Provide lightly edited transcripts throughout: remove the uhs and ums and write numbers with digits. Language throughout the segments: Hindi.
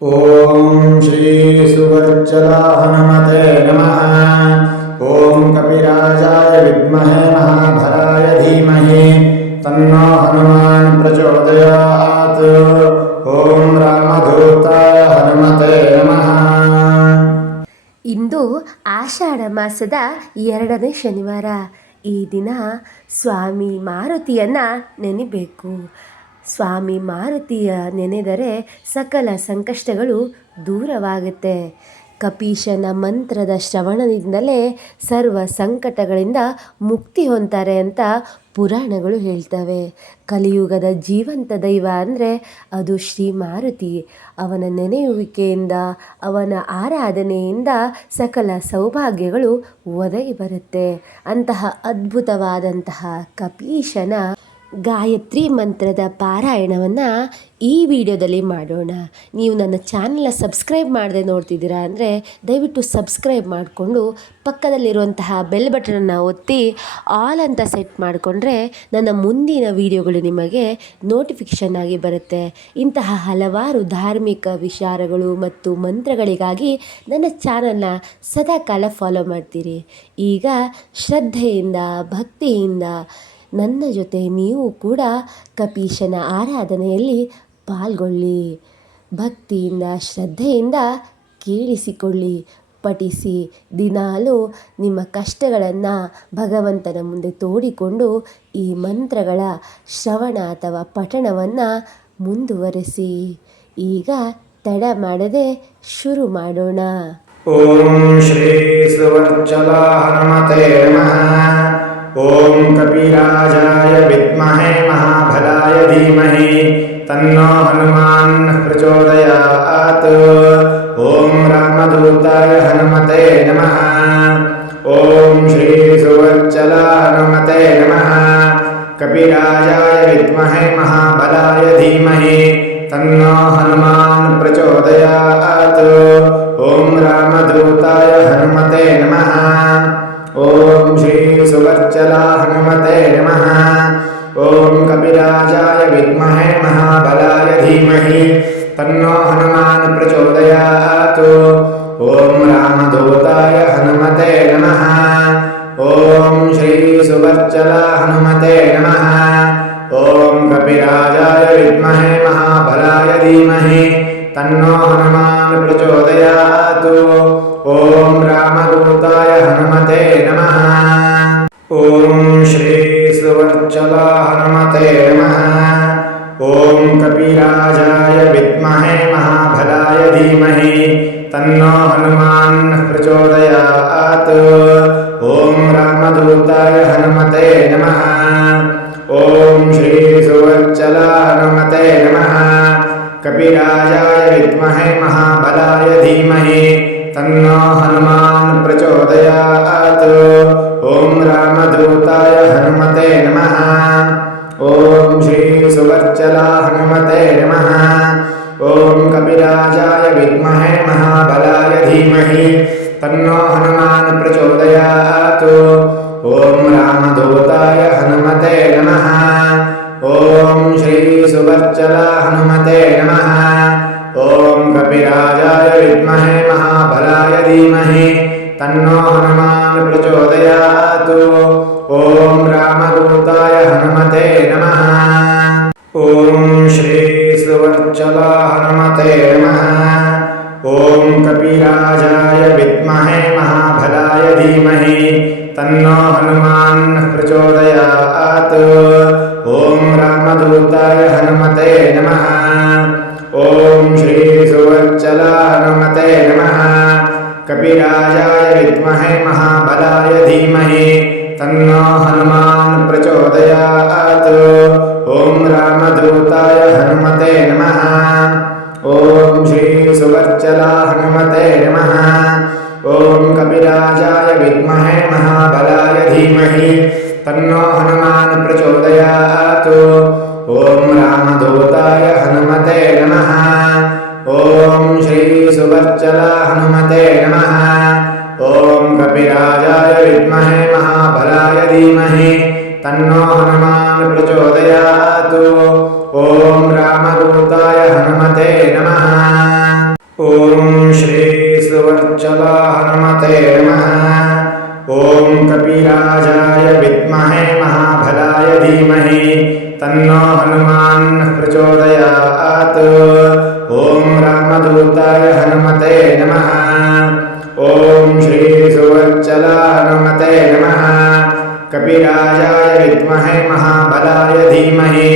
ओम श्री सुवर्चला हनुमते नमः। ओम कपिराजाय विद्महे महाभराय धीमहि तन्नो हनुमान् प्रचोदयात्। ओम रामदूताय हनुमते नमः। ಇಂದು ಆಷಾಢ ಮಾಸದ 2ನೇ ಶನಿವಾರ. ಈ ದಿನ ಸ್ವಾಮಿ ಮಾರುತಿಯನ್ನು ನೆನೆಬೇಕು. ಸ್ವಾಮಿ ಮಾರುತಿಯ ನೆನೆದರೆ ಸಕಲ ಸಂಕಷ್ಟಗಳು ದೂರವಾಗುತ್ತೆ. ಕಪೀಶನ ಮಂತ್ರದ ಶ್ರವಣದಿಂದಲೇ ಸರ್ವ ಸಂಕಟಗಳಿಂದ ಮುಕ್ತಿ ಹೊಂತಾರೆ ಅಂತ ಪುರಾಣಗಳು ಹೇಳ್ತವೆ. ಕಲಿಯುಗದ ಜೀವಂತ ದೈವ ಅಂದರೆ ಅದು ಶ್ರೀ ಮಾರುತಿ. ಅವನ ನೆನೆಯುವಿಕೆಯಿಂದ, ಅವನ ಆರಾಧನೆಯಿಂದ ಸಕಲ ಸೌಭಾಗ್ಯಗಳು ಒದಗಿ ಬರುತ್ತೆ. ಅಂತಹ ಅದ್ಭುತವಾದಂತಹ ಕಪೀಶನ ಗಾಯತ್ರಿ ಮಂತ್ರದ ಪಾರಾಯಣವನ್ನು ಈ ವಿಡಿಯೋದಲ್ಲಿ ಮಾಡೋಣ. ನೀವು ನನ್ನ ಚಾನಲ್ನ ಸಬ್ಸ್ಕ್ರೈಬ್ ಮಾಡದೆ ನೋಡ್ತಿದ್ದೀರಾ ಅಂದರೆ ದಯವಿಟ್ಟು ಸಬ್ಸ್ಕ್ರೈಬ್ ಮಾಡಿಕೊಂಡು ಪಕ್ಕದಲ್ಲಿರುವಂತಹ ಬೆಲ್ ಬಟನನ್ನು ಒತ್ತಿ ಆಲ್ ಅಂತ ಸೆಟ್ ಮಾಡಿಕೊಂಡ್ರೆ ನನ್ನ ಮುಂದಿನ ವಿಡಿಯೋಗಳು ನಿಮಗೆ ನೋಟಿಫಿಕೇಷನ್ ಆಗಿ ಬರುತ್ತೆ. ಇಂತಹ ಹಲವಾರು ಧಾರ್ಮಿಕ ವಿಚಾರಗಳು ಮತ್ತು ಮಂತ್ರಗಳಿಗಾಗಿ ನನ್ನ ಚಾನಲ್ನ ಸದಾಕಾಲ ಫಾಲೋ ಮಾಡ್ತೀರಿ. ಈಗ ಶ್ರದ್ಧೆಯಿಂದ, ಭಕ್ತಿಯಿಂದ ನನ್ನ ಜೊತೆ ನೀವು ಕೂಡ ಕಪೀಶನ ಆರಾಧನೆಯಲ್ಲಿ ಪಾಲ್ಗೊಳ್ಳಿ. ಭಕ್ತಿಯಿಂದ, ಶ್ರದ್ಧೆಯಿಂದ ಕೇಳಿಸಿಕೊಳ್ಳಿ, ಪಠಿಸಿ. ದಿನಾಲೂ ನಿಮ್ಮ ಕಷ್ಟಗಳನ್ನು ಭಗವಂತನ ಮುಂದೆ ತೋಡಿಕೊಂಡು ಈ ಮಂತ್ರಗಳ ಶ್ರವಣ ಅಥವಾ ಪಠಣವನ್ನು ಮುಂದುವರೆಸಿ. ಈಗ ತಡ ಮಾಡದೆ ಶುರು ಮಾಡೋಣ. ಓಂ ಶ್ರೀ ಸುವರ್ಚಲಾ ಹನುಮತೆ ನಮಃ. ओम कपिराजाय विद्महे महाबलाय धीमहि तन्नो हनुमान् प्रचोदयात्। ओम रामदूताय हनुमते नमः। ओम श्री सुवर्चला हनुमते नमः। कपिराजाय विद्महे महाबलाय धीमहि तन्नो हनुमान् प्रचोदयात्। ओम रामदूताय हनुमते नमः। ओम श्री सुवर्चला हनुमते नमः। ओम कपिराजाय विद्महे महाबलाय धीमहि तन्नो हनुमान् प्रचोदयात्। ओम रामदूताय हनुमते नमः। ओम श्री सुवर्चला हनुमते नमः। ओम कपिराजाय विद्महे महाबलाय धीमहि तन्नो हनुमान् प्रचोदयात्। ओम रामदूताय हनुमते नमः। ओम श्री सुवर्चला हनुमते नमः। ओम कपिराजाय विद्महे महाबलाय धीमहि तन्नो हनुमान् प्रचोदयात्। ओम रामदूताय हनुमते नमः। ओम श्री सुवर्चला हनुमते नमः। कपिराजाय विद्महे महाबलाय धीमहि तन्नो हनुमान् प्रचोदयात्। ओम रामदूताय हनुमते नमः। ओम श्री सुवर्चला हनुमते नमः। ओम कपिराजाय विद्महे महाबलाय धीमहि तन्नो हनुमान् प्रचोदयात्। ओम रामदूताय हनुमते नमः। ओम श्री सुवर्चला हनुमते नमः। ओम कपिराजाय विद्महे महाबलाय धीमहि तन्नो हनुमान् प्रचोदयात्। ओम रामदूताय हनुमते नमः। ओम श्री सुवर्चला हनुमते नमः। ओम कपिराजाय विद्महे महाबलाय धीमहि तन्नो हनुमान् प्रचोदयात्। ओम रामदूताय हनुमते नमः। ओम श्री सुवर्चला हनुमते नमः। कपिराजाय विद्महे महाबलाय धीमहि तन्नो हनुमान् प्रचोदयात्। ओम रामदूताय हनुमते नमः। ओम श्री सुवर्चला हनुमते नमः। ओम कपिराजाय विद्महे महाबलाय धीमहि तन्नो हनुमान् प्रचोदयात्। ओम रामदूताय हनुमते नमः। ओम श्री सुवर्चला हनुमते नमः। ओम कपिराजाय विद्महे महाबलाय धीमहि तन्नो हनुमान् प्रचोदयात्। ओम रामदूताय हनुमते नमः। श्रीसुवर्चला हनुमते नमः। ॐ कपिराजाय विद्महे महाबलाय धीमहि तन्नो हनुमान् प्रचोदयात्। ॐ रामदूताय हनुमते नमः। ॐ श्रीसुवर्चला हनुमते नमः। कपिराजाय विद्महे महाबलाय धीमहि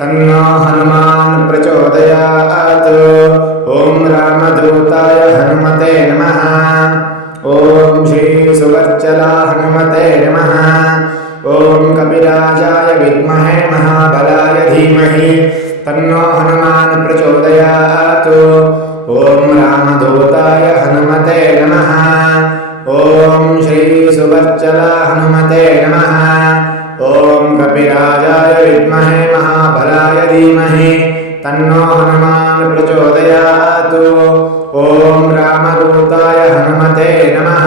तन्नो हनुमान् प्रचोदयात्। ॐ रामदूताय हनुमते नमः। ॐ श्रीसुवर्चला हनुमते नमः। ॐ कपिराजाय विद्महे महाबलाय धीमहि तन्नो हनुमान् प्रचोदयात्। ॐ रामदूताय हनुमते नमः। ॐ श्रीसुवर्चला हनुमते नमः। ॐ कपिराजाय विद्महे महाबलाय धीमहि तन्नो हनुमान् प्रचोदयात्। ॐ रामदूताय हनुमते नमः।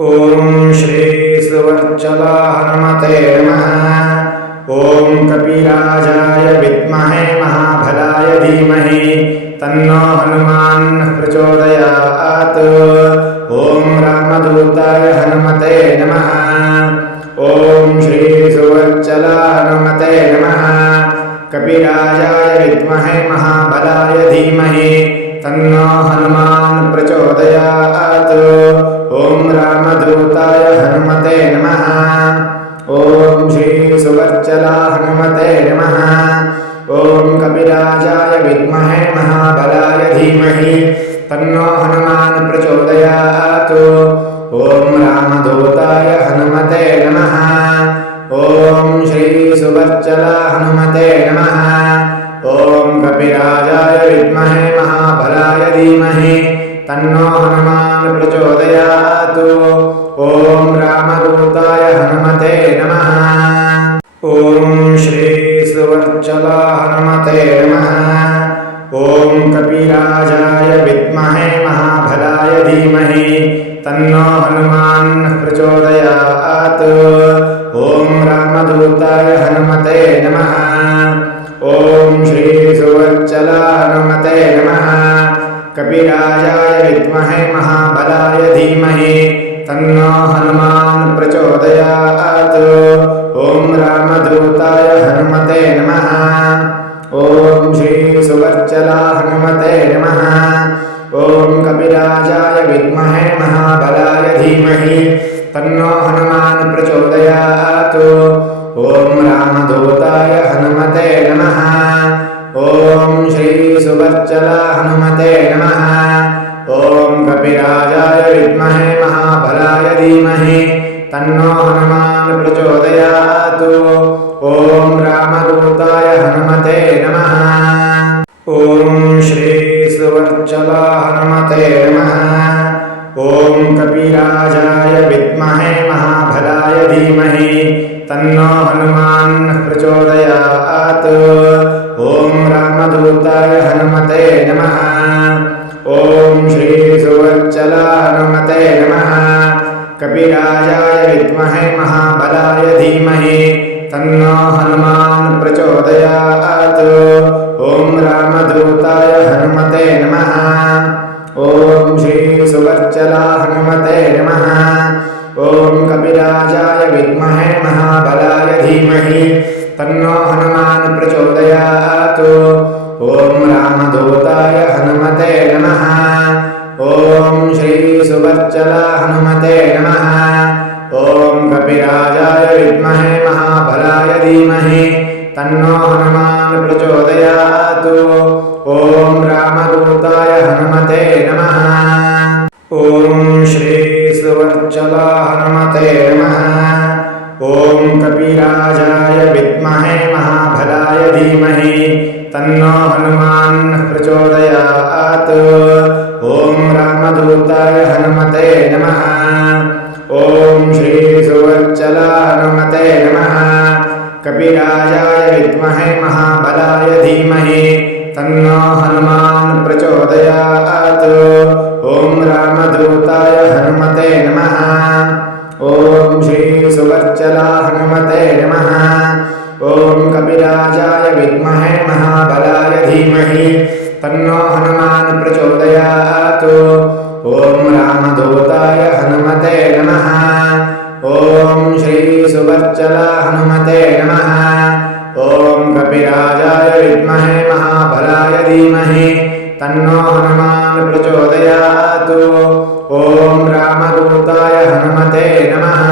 ॐ श्रीसुवर्चला हनुमते नमः। ॐ कपिराजाय विद्महे महाबलाय धीमहि तन्नो हनुमान् प्रचोदयात्। ॐ रामदूताय हनुमते नमः। ॐ श्रीसुवर्चला हनुमते नमः। कपिराजाय विद्महे महाबलाय धीमहि तन्नो हनुमान् प्रचोदयात्। ॐ रामदूताय हनुमते नमः। ॐ श्रीसुवर्चला हनुमते नमः। ॐ कपिराजाय विद्महे महाबलाय धीमहि तन्नो हनुमान् प्रचोदयात्। ॐ रामदूताय हनुमते नमः। ॐ श्रीसुवर्चला हनुमते नमः। ॐ कपिराजाय विद्महे महाबलाय धीमहि तन्नो हनुमान् प्रचोदयात्। ॐ रामदूताय हनुमते नमः। ॐ श्रीसुवर्चला हनुमते नमः। ॐ कपिराजाय विद्महे महाबलाय धीमहि तन्नो हनुमान् प्रचोदयात्। ॐ रामदूताय हनुमते नमः। ॐ श्रीसुवर्चला हनुमते नमः। कपिराजाय विद्महे महाबलाय धीमहि तन्नो हनुमान् प्रचोदयात्। ॐ रामदूताय हनुमते नमः। ॐ श्रीसुवर्चला हनुमते नमः। ॐ कपिराजाय विद्महे महाबलाय धीमहि तन्नो हनुमान् प्रचोदयात्। ॐ रामदूताय हनुमते नमः। ॐ श्रीसुवर्चला हनुमते नमः। ॐ कपिराजाय विद्महे महाबलाय धीमहि तन्नो हनुमान् प्रचोदयात्। ॐ रामदूताय हनुमते नमः। ॐ श्रीसुवर्चला हनुमते नमः। ॐ कपिराजाय विद्महे महाबलाय धीमहि तन्नो हनुमान् प्रचोदयात्। ॐ रामदूताय हनुमते नमः। ॐ श्रीसुवर्चला हनुमते नमः। कपिराजाय विद्महे महाबलाय धीमहि तन्नो हनुमान् प्रचोदयात्। ॐ रामदूताय हनुमते नमः। ॐ श्रीसुवर्चला हनुमते नमः। ॐ कपिराजाय विद्महे महाबलाय धीमहि तन्नो हनुमान् प्रचोदयात्। ॐ रामदूताय हनुमते नमः। ॐ श्रीसुवर्चला हनुमते नमः। ॐ कपिराजाय विद्महे महाबलाय धीमहि तन्नो हनुमान् प्रचोदयात्। ॐ रामदूताय हनुमते नमः। ॐ श्रीसुवर्चला हनुमते नमः। ॐ कपिराजाय विद्महे महाबलाय धीमहि तन्नो हनुमान् प्रचोदयात्। ॐ रामदूताय हनुमते नमः। ॐ श्रीसुवर्चला हनुमते नमः। कपिराजाय विद्महे महाबलाय धीमहि तन्नो हनुमान् प्रचोदयात्। ॐ रामदूताय हनुमते नमः। तन्नो हनुमान् प्रचोदयात्। ॐ रामदूताय हनुमते नमः।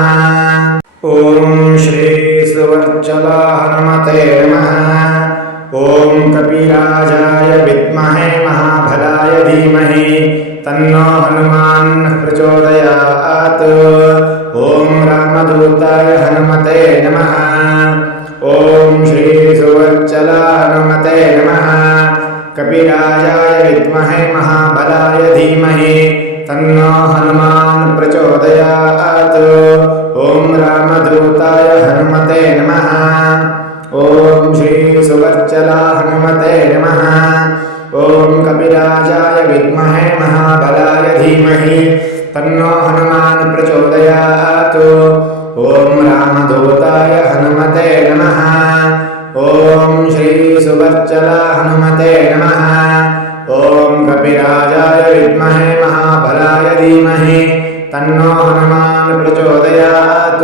ॐ श्री सुवर्चल हनुमते नमः। ॐ कपिराजाय विद्महे महाबलाय धीमहि तन्नो हनुमान् प्रचोदयात्। ॐ रामदूताय हनुमते नमः। ॐ श्री सुवर्चल हनुमते नमः। कपिराजाय विद्महे महाबलाय धीमहि तन्नो हनुमान् प्रचोदयात्। ॐ रामदूताय हनुमते नमः। ॐ श्री सुवर्चल हनुमते नमः। ॐ कपिराजाय विद्महे महाबलाय धीमहि तन्नो हनुमान् प्रचोदयात्। ॐ रामदूताय हनुमते नमः। ॐ श्री सुवर्चल हनुमते नमः। ॐ कपिराजाय विद्महे महाबलाय धीमहि तन्नो हनुमान् प्रचोदयात्।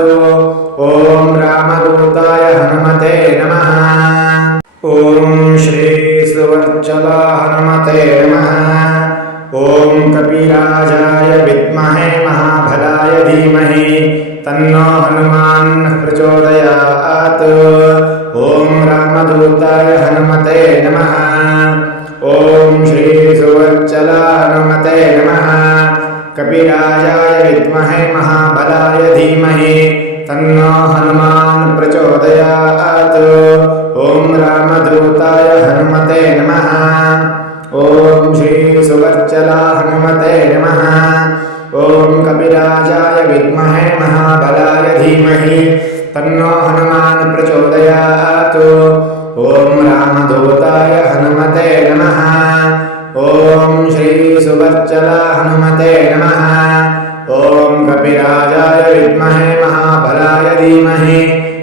ॐ रामदूताय हनुमते नमः। ॐ श्री सुवर्चल हनुमते नमः। ॐ कपिराजाय विद्महे महाबलाय धीमहि तन्नो हनुमान् प्रचोदयात्। ॐ रामदूताय हनुमते नमः। ॐ श्री सुवर्चल हनुमते नमः। कपिराजाय विद्महे महाबलाय धीमहि तन्नो हनुमान् प्रचोदयात्। ॐ रामदूताय हनुमते नमः। ॐ श्री सुवर्चल हनुमते नमः। ॐ कपिराजाय विद्महे महाबलाय धीमहि तन्नो हनुमान् प्रचोदयात्। ॐ रामदूताय हनुमते नमः। ॐ श्री सुवर्चल हनुमते नमः। ॐ कपिराजाय विद्महे महाबलाय धीमहि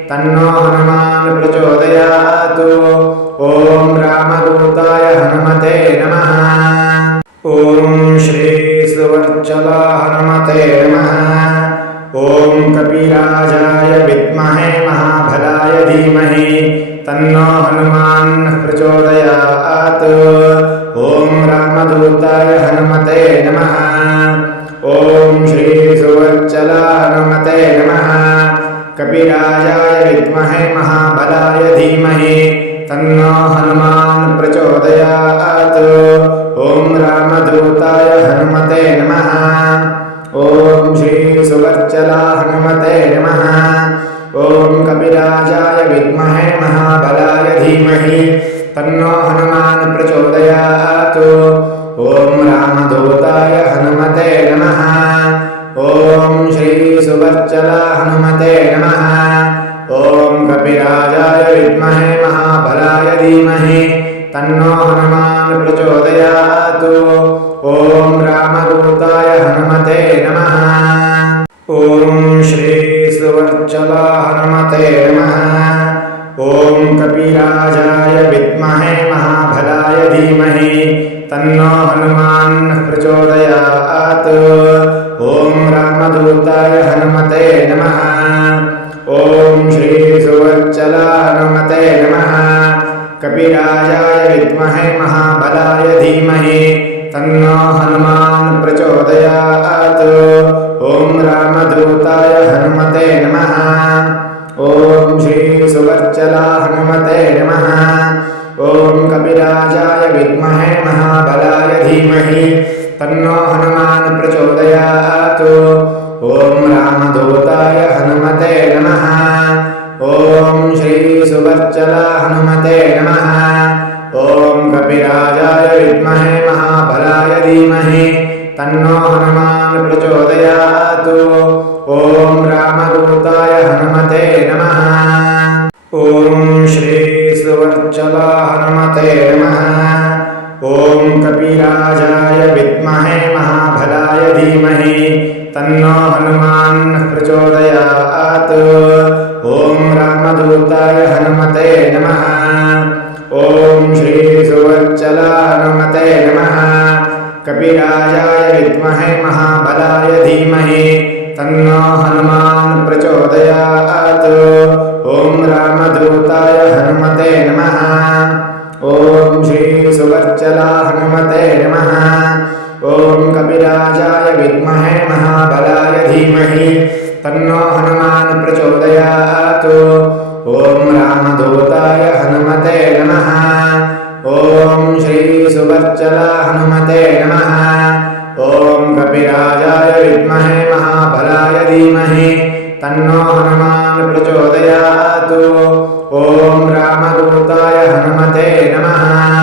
तन्नो हनुमान् प्रचोदयात्। ॐ रामदूताय हनुमते नमः। ॐ श्री सुवर्चल हनुमते नमः। ॐ कपिराजाय विद्महे महाबलाय धीमहि तन्नो हनुमान् प्रचोदयात्। ॐ रामदूताय हनुमते नमः। ॐ श्री सुवर्चल हनुमते नमः। कपिराजाय विद्महे महाबलाय धीमहि तन्नो हनुमान् प्रचोदयात्। ॐ रामदूताय हनुमते नमः। ॐ श्री सुवर्चल हनुमते नमः। ॐ कपिराजाय विद्महे महाबलाय धीमहि तन्नो हनुमान् प्रचोदयात्। ॐ रामदूताय हनुमते नमः। ॐ श्री सुवर्चल हनुमते नमः। ॐ कपिराजाय विद्महे महाबलाय धीमहि तन्नो हनुमान् प्रचोदयात्। ॐ रामदूताय हनुमते नमः। ॐ श्री सुवर्चल हनुमते नमः। ॐ कपिराजाय विद्महे महाबलाय धीमहि तन्नो हनुमान् प्रचोदयात्। ॐ रामदूताय हनुमते नमः। ॐ श्री सुवर्चल हनुमते नमः। कपिराजाय विद्महे महाबलाय धीमहि तन्नो हनुमान् प्रचोदयात्। ॐ रामदूताय हनुमते नमः। ॐ श्री सुवर्चल हनुमते नमः। ॐ कपिराजाय विद्महे महाबलाय धीमहि तन्नो हनुमान् प्रचोदयात्। ॐ रामदूताय हनुमते नमः। ॐ श्री सुवर्चल हनुमते नमः। ॐ कपिराजाय विद्महे महाबलाय धीमहि तन्नो हनुमान् प्रचोदयात्। ॐ रामदूताय हनुमते नमः। ॐ श्री सुवर्चल हनुमते नमः। ॐ कपिराजाय विद्महे महाबलाय धीमहि तन्नो हनुमान् प्रचोदयात्। ॐ रामदूताय हनुमते नमः। ॐ श्री सुवर्चल हनुमते नमः। कपिराजाय विद्महे महाबलाय धीमहि तन्नो हनुमान् प्रचोदयात्। ॐ रामदूताय हनुमते नमः। ॐ श्री सुवर्चल श्रीसुवर्चला हनुमते नमः। ॐ कपिराजाय विद्महे महाबलाय धीमहि तन्नो हनुमान् प्रचोदयात्। ॐ रामदूताय हनुमते नमः। ॐ श्रीसुवर्चला हनुमते नमः। ॐ कपिराजाय विद्महे महाबलाय धीमहि तन्नो हनुमान् प्रचोदयात्। ॐ रामदूताय हनुमते नमः।